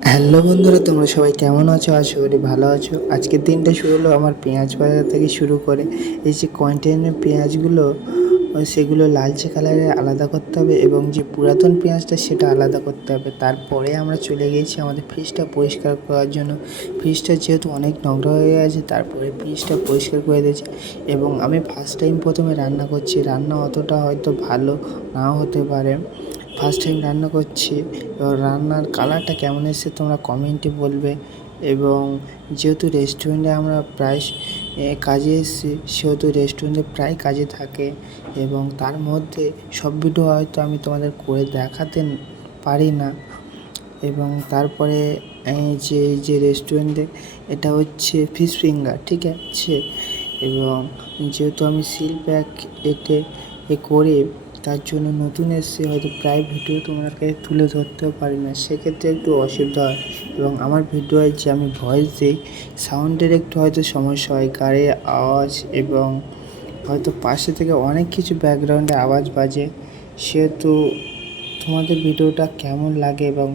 Hello বন্ধুরা, তোমরা সবাই কেমন আছো? আশা করি ভালো আছো। আজকের দিনটা শুরু হলো আমার পেঁয়াজ বাজার থেকে শুরু করে এই যে কন্টেনার পেঁয়াজগুলো সেগুলো লালচে কালারে আলাদা করতে হবে এবং যে পুরাতন পেঁয়াজটা সেটা আলাদা করতে হবে। তারপরে আমরা চলে গেছি আমাদের ফ্রিজটা পরিষ্কার করার জন্য। ফ্রিজটা যেহেতু অনেক নোংরা হয়ে গেছে, তারপরে ফ্রিজটা পরিষ্কার করে দিয়েছি। এবং আমি ফার্স্ট টাইম প্রথমে রান্না করছি, রান্না অতটা হয়তো ভালো নাও হতে পারে। ফার্স্ট টাইম রান্না করছি, এবার রান্নার কালারটা কেমন এসেছে তোমরা কমেন্টে বলবে। এবং যেহেতু রেস্টুরেন্টে আমরা প্রায় কাজে এসেছি, সেহেতু রেস্টুরেন্টে প্রায় কাজে থাকে এবং তার মধ্যে সব ভিডিও হয়তো আমি তোমাদের করে দেখাতে পারি না। এবং তারপরে যে রেস্টুরেন্টে এটা হচ্ছে ফিশ ফিঙ্গার, ঠিক আছে। এবং যেহেতু আমি সিল প্যাক এতে করে তার জন্য নতুন এসছে, হয়তো প্রায় ভিডিও তোমার কাছে তুলে ধরতেও পারি না, সেক্ষেত্রে একটু অসুবিধা হয়। এবং আমার ভিডিওয় যে আমি ভয়েস দিই, সাউন্ডের একটু হয়তো সমস্যা হয়, গাড়ির আওয়াজ এবং হয়তো পাশে থেকে অনেক কিছু ব্যাকগ্রাউন্ডে আওয়াজ বাজে। সেহেতু তোমাদের ভিডিওটা কেমন লাগে এবং